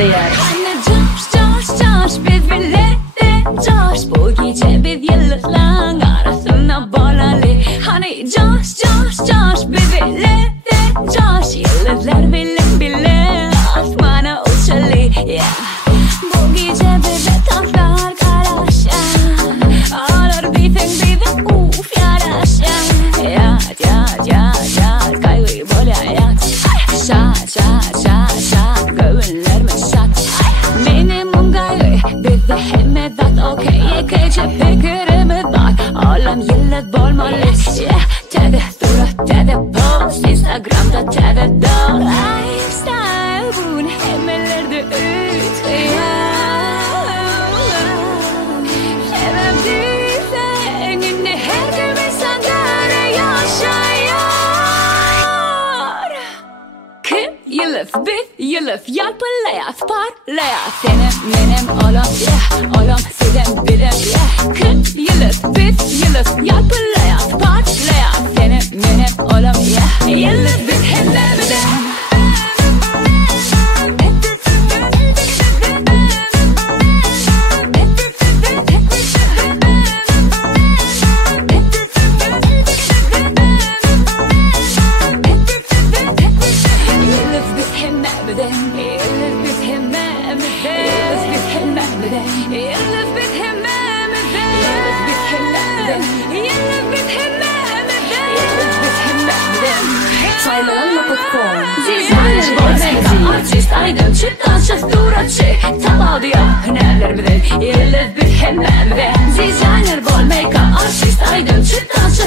değer. Hani coş bebeğlerde coş, bu gece biz yıldızların arasına bağlalı. Hani coş bebeğlerde coş, yıldızlar bile asmana uçalı. Bu gece bebe taşlar karışa, ağlar bizim uf yarışa. Yat kaygıyı böyle yat. Şat gönüllerime şat. Minimum kaygı bize hemmedat okey. Gece fikrimiz var, oğlum yıldız bolmalı. Tede surat tede post, Instagram'da tede doll. Lifestyle bunu hemmelerde ütüyor. Sevemdiysen yine her gün bir sandalye yaşıyor. Kim yıldız biz yıldız yalpalaya parlaya. Senin benim oğlum oğlum sizin birim Kim yıldız biz yıldız yalpalaya parlaya. Senin benim oğlum yıldız biz hemlemeden. Artist aydın çıktança suratçı Tamam diyor hünerlerimden Yıldız bir hemlemden Designer bol make-up artist aydın çıktança